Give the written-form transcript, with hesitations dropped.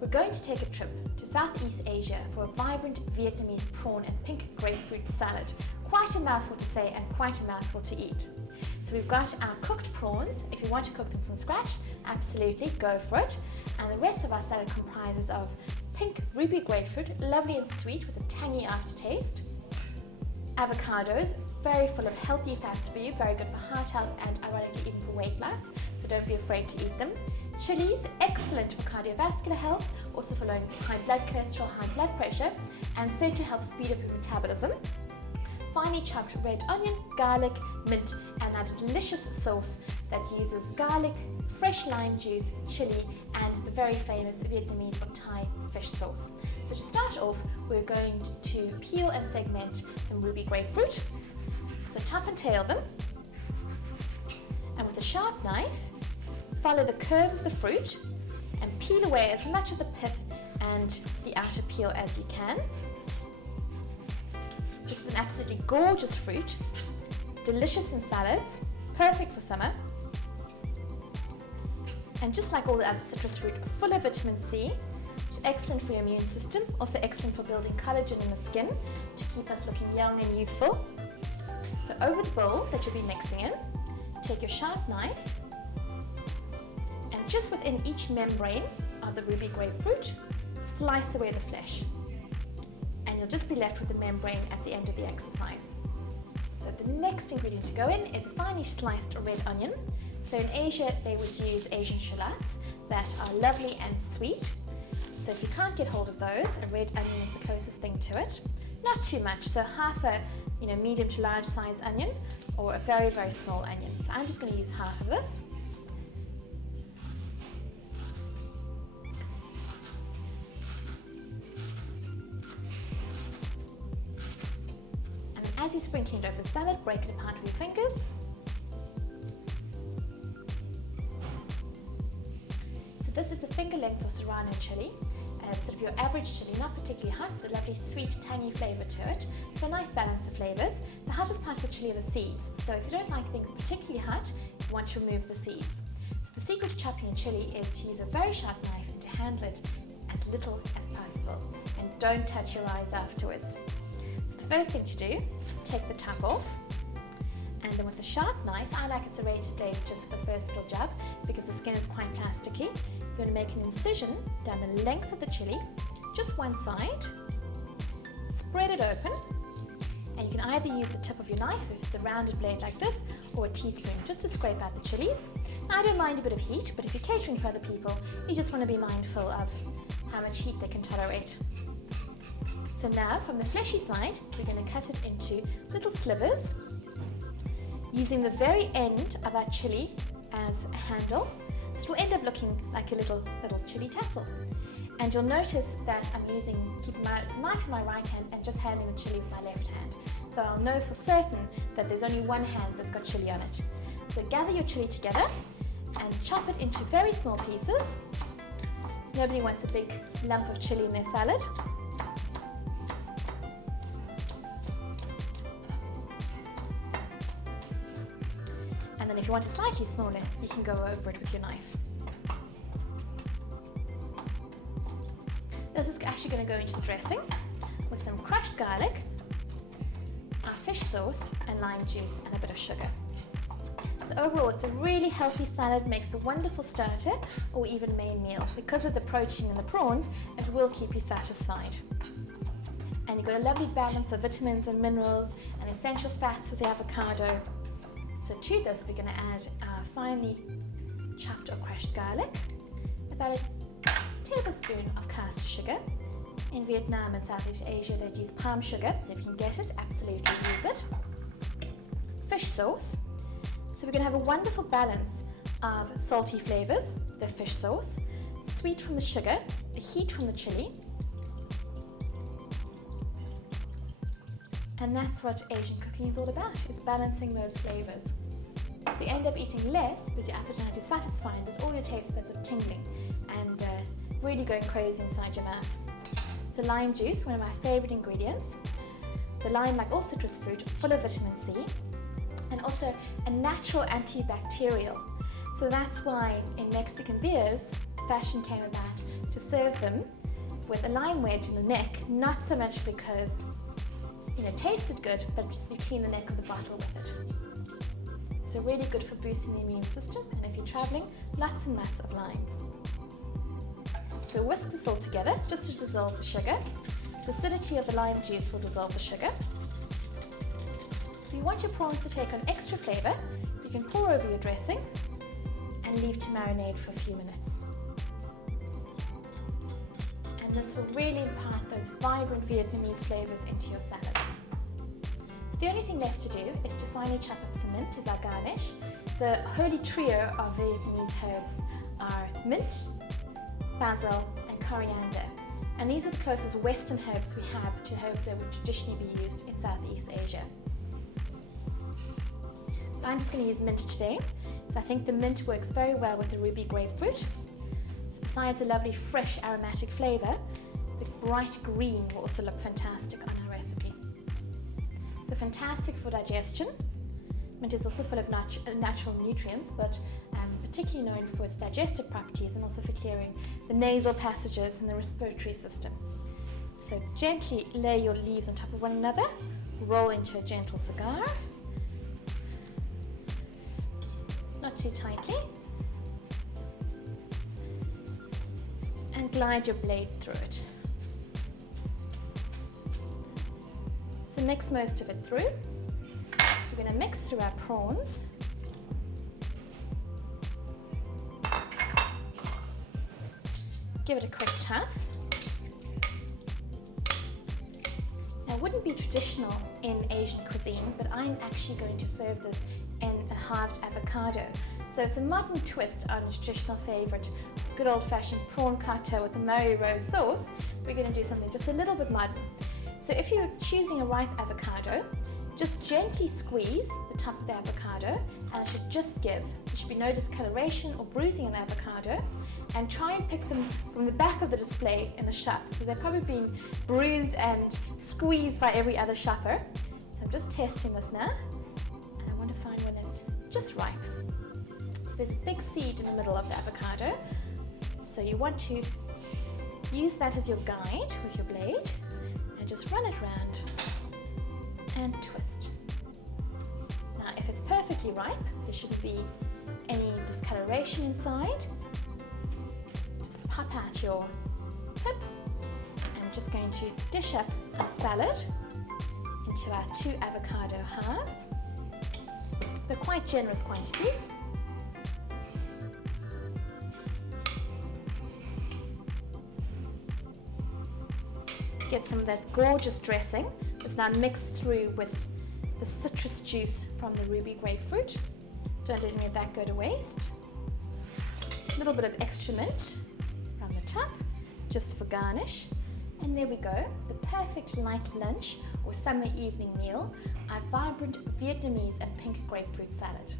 We're going to take a trip to Southeast Asia for a vibrant Vietnamese prawn and pink grapefruit salad. Quite a mouthful to say and quite a mouthful to eat. So we've got our cooked prawns. If you want to cook them from scratch, absolutely go for it. And the rest of our salad comprises of pink ruby grapefruit, lovely and sweet with a tangy aftertaste. Avocados, very full of healthy fats for you, very good for heart health and ironically even for weight loss, so don't be afraid to eat them. Chillies, excellent for cardiovascular health, also for lowering high blood cholesterol, high blood pressure, and said to help speed up your metabolism. Finely chopped red onion, garlic, mint, and our delicious sauce that uses garlic, fresh lime juice, chili, and the very famous Vietnamese or Thai fish sauce. So to start off, we're going to peel and segment some ruby grapefruit. So top and tail them, and with a sharp knife, follow the curve of the fruit and peel away as much of the pith and the outer peel as you can. This is an absolutely gorgeous fruit, delicious in salads, perfect for summer. And just like all the other citrus fruit, full of vitamin C, which is excellent for your immune system, also excellent for building collagen in the skin to keep us looking young and youthful. So over the bowl that you'll be mixing in, take your sharp knife and just within each membrane of the ruby grapefruit, slice away the flesh. And you'll just be left with the membrane at the end of the exercise. So the next ingredient to go in is a finely sliced red onion. So in Asia, they would use Asian shallots that are lovely and sweet. So if you can't get hold of those, a red onion is the closest thing to it. Not too much, so half a medium to large size onion or a very, very small onion. So I'm just going to use half of this. And as you're sprinkling it over the salad, break it apart with your fingers. So this is a finger length of serrano chili. Sort of your average chili, not particularly hot, but a lovely sweet tangy flavour to it. So a nice balance of flavours. The hottest part of the chili are the seeds. So if you don't like things particularly hot, you want to remove the seeds. So the secret to chopping a chili is to use a very sharp knife and to handle it as little as possible. And don't touch your eyes afterwards. So the first thing to do, take the top off. And then with a sharp knife, I like a serrated blade just for the first little jab because the skin is quite plasticky. You're going to make an incision down the length of the chili, just one side, spread it open, and you can either use the tip of your knife if it's a rounded blade like this, or a teaspoon just to scrape out the chilies. Now, I don't mind a bit of heat, but if you're catering for other people, you just want to be mindful of how much heat they can tolerate. So now, from the fleshy side, we're going to cut it into little slivers, using the very end of our chili as a handle. So it will end up looking like a little chili tassel. And you'll notice that I'm keeping my knife in my right hand and just handling the chili with my left hand. So I'll know for certain that there's only one hand that's got chili on it. So gather your chili together and chop it into very small pieces. So nobody wants a big lump of chili in their salad. And then if you want it slightly smaller, you can go over it with your knife. This is actually going to go into the dressing with some crushed garlic, our fish sauce, and lime juice, and a bit of sugar. So overall, it's a really healthy salad, makes a wonderful starter or even main meal. Because of the protein in the prawns, it will keep you satisfied. And you've got a lovely balance of vitamins and minerals and essential fats with the avocado. So to this, we're going to add our finely chopped or crushed garlic, about a tablespoon of caster sugar. In Vietnam and Southeast Asia, they'd use palm sugar, so if you can get it, absolutely use it. Fish sauce. So we're going to have a wonderful balance of salty flavours, the fish sauce, sweet from the sugar, the heat from the chili. And that's what Asian cooking is all about, is balancing those flavours. So you end up eating less because your appetite is satisfied, because all your taste buds are tingling and really going crazy inside your mouth. So lime juice, one of my favourite ingredients. So lime, like all citrus fruit, full of vitamin C, and also a natural antibacterial. So that's why in Mexican beers, fashion came about to serve them with a lime wedge in the neck, not so much because it tasted good, but you clean the neck of the bottle with it. So really good for boosting the immune system, and if you're traveling, lots and lots of limes. So whisk this all together just to dissolve the sugar. The acidity of the lime juice will dissolve the sugar. So you want your prawns to take on extra flavour. You can pour over your dressing and leave to marinate for a few minutes. And this will really impart those vibrant Vietnamese flavours into your salad. So the only thing left to do is to finely chop up some mint as our garnish. The holy trio of Vietnamese herbs are mint, basil and coriander. And these are the closest Western herbs we have to herbs that would traditionally be used in Southeast Asia. I'm just going to use mint today, so I think the mint works very well with the ruby grapefruit. So besides a lovely fresh aromatic flavour, the bright green will also look fantastic on our recipe. So fantastic for digestion. Mint is also full of natural nutrients, but particularly known for its digestive properties and also for clearing the nasal passages in the respiratory system. So gently lay your leaves on top of one another, roll into a gentle cigar, not too tightly, and glide your blade through it. So mix most of it through. We're going to mix through our prawns. Give it a quick toss. Now, it wouldn't be traditional in Asian cuisine, but I'm actually going to serve this in a halved avocado. So it's a modern twist on a traditional favourite, good old-fashioned prawn cocktail with a Mary Rose sauce. We're going to do something just a little bit modern. So if you're choosing a ripe avocado, just gently squeeze the top of the avocado, and it should just give. There should be no discoloration or bruising in the avocado. And try and pick them from the back of the display in the shops, because they're probably being bruised and squeezed by every other shopper. So I'm just testing this now, and I want to find one that's just ripe. So there's a big seed in the middle of the avocado, so you want to use that as your guide with your blade, and just run it round and twist. Now, if it's perfectly ripe, there shouldn't be any discoloration inside. Just pop out your pip. I'm just going to dish up our salad into our 2 avocado halves. They're quite generous quantities. Get some of that gorgeous dressing that's now mixed through with the citrus juice from the ruby grapefruit. Don't let any of that go to waste. A little bit of extra mint from the top, just for garnish. And there we go, the perfect light lunch or summer evening meal, our vibrant Vietnamese and pink grapefruit salad.